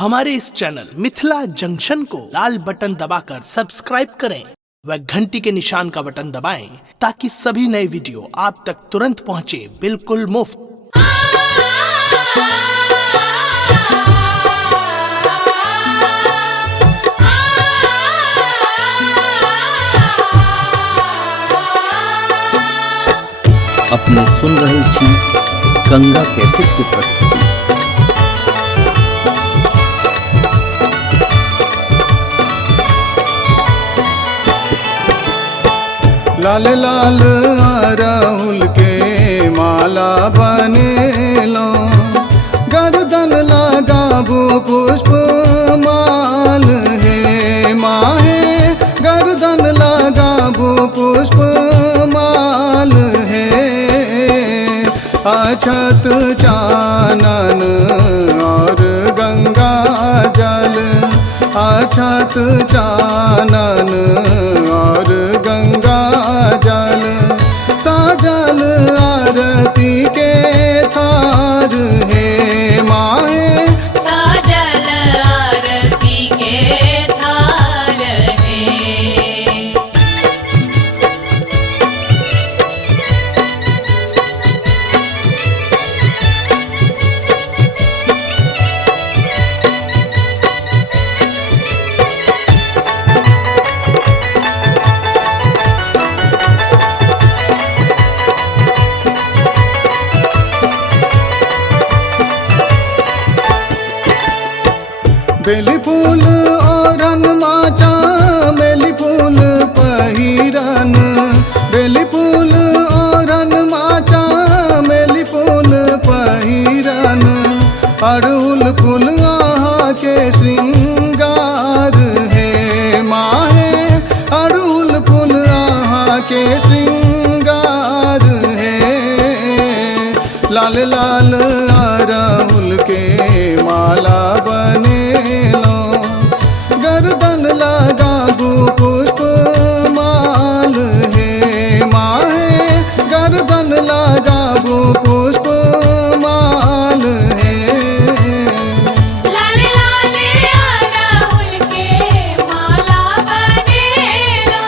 हमारे इस channel Mithila junction को लाल button दबाकर सब्सक्राइब करें व घंटी के निशान का बटन दबाएं ताकि सभी नए वीडियो आप तक तुरंत पहुंचे बिल्कुल मुफ्त। अपने सुन रहे छी गंगा कैसेट की प्रस्तुति। लाल लाल अड़हुल के माला बनेलो, गर्दन लगाबू पुष्प माल हे माहे, गर्दन लगाबू पुष्प माल हे। अछत चानन और गंगा जल, अछत चानन और गंगा जल, साजल आरती के थार हे माहे, साजल आरती के थार है। बेली फूल औरन माचा, बेली फूल पहिरन, बेली फूल औरन माचा, बेली फूल पहिरन। अड़हुल फूल आहा के श्रृंगार हे माहे, अड़हुल फूल आहा के श्रृंगार हे। लाल लाल अड़हुल के माला बनेलो, गर्दन लगाबू पुष्प माल हे माहे, गर्दन लगाबू पुष्प माल हे। लाले लाले अड़हुल के माला बनेलो,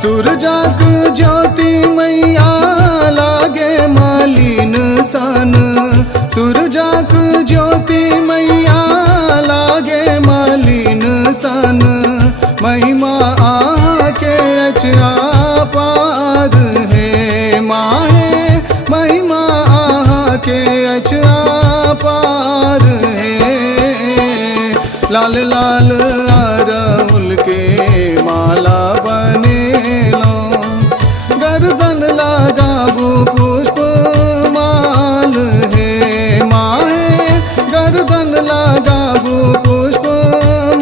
सूरजक ज्योति मैया लागे मलिन सन, सूरजक ज्योति मैया लागे मलिन सन। महिमा आके अचरा पार हे माहे, महिमा आके अचरा पार हे। लाल लाल अड़हुल के माला बनेलो, गर्दन लगाबू पुष्प माल हे माहे, गर्दन लगाबू पुष्प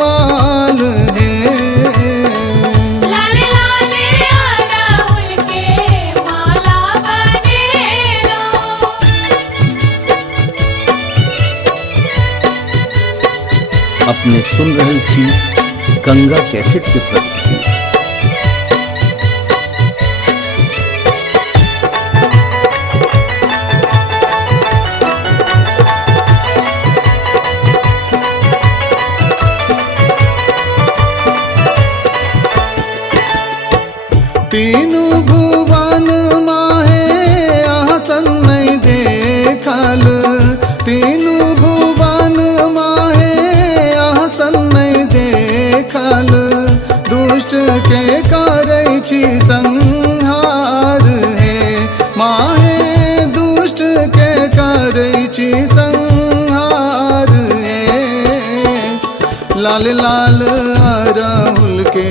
माल हे। लाले लाले अड़हुल के माला बनेलो। अपने सुन रहे छी गंगा कैसेट की प्रस्तुति। तीनू भुवन माहे आसन नहीं देखल, तीनू भुवन माहे आसन नहीं देखल। दुष्ट के करै छी संहार हे माहे, दुष्ट के करै छी संहार हे। लाल लाल अड़हुल के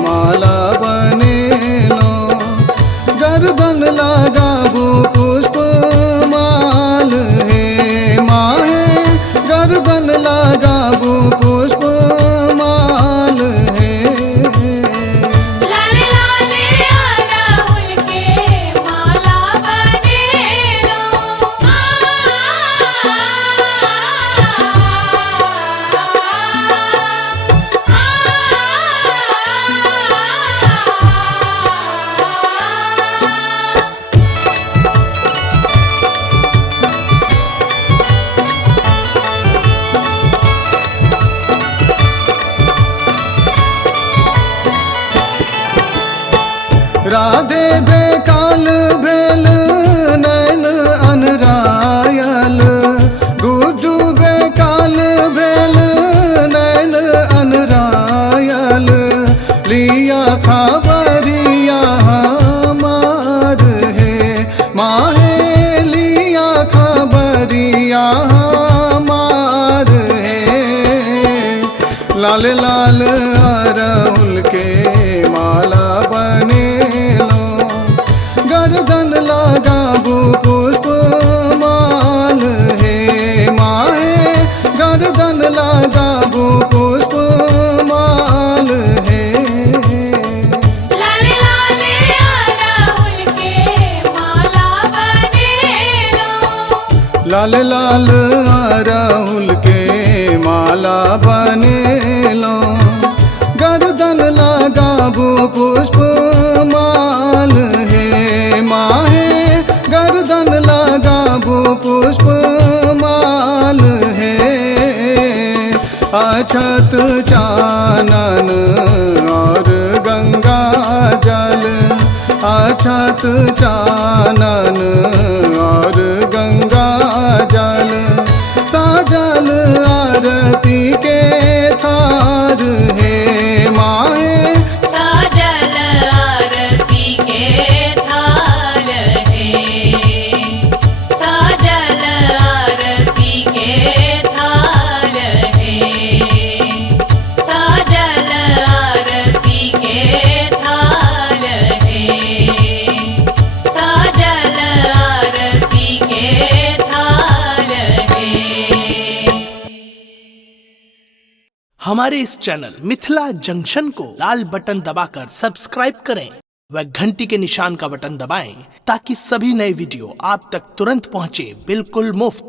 माला बनेलो, गर्दन लगाबू पुष्प माल हे माहे, गर्दन लगाबू पुष्प माल हे। राधे बेकाल भेल नैन अनरायल, गुड्डू बेकाल भेल नैन अनरायल, लिया खबरिया हमार है माहे, लिया खबरिया हमार है। लाल लाल अरहुल के माला बने लो, गर्दन लगाबू पुष्प माल है माहे, गर्दन लगाबू पुष्प माल है। लाले लाले अड़हुल के माला बने लो। लाल लाल अरहुल के माला बने लो, गर्दन लगाबू पुष्प माल है माहे, गर्दन लगाबू पुष्प माल है। अछत चानन और गंगा जल, अछत चानन और गंगा जल, साजल आरती के थार है माहे, साजल आरती के थार है, साजल आरती के थार है, साजल आरती के थार है, साजल आरती के थार है। हमारे इस चैनल मिथिला जंक्शन को लाल बटन दबाकर सब्सक्राइब करें व घंटी के निशान का बटन दबाएं ताकि सभी नए वीडियो आप तक तुरंत पहुंचे बिल्कुल मुफ्त।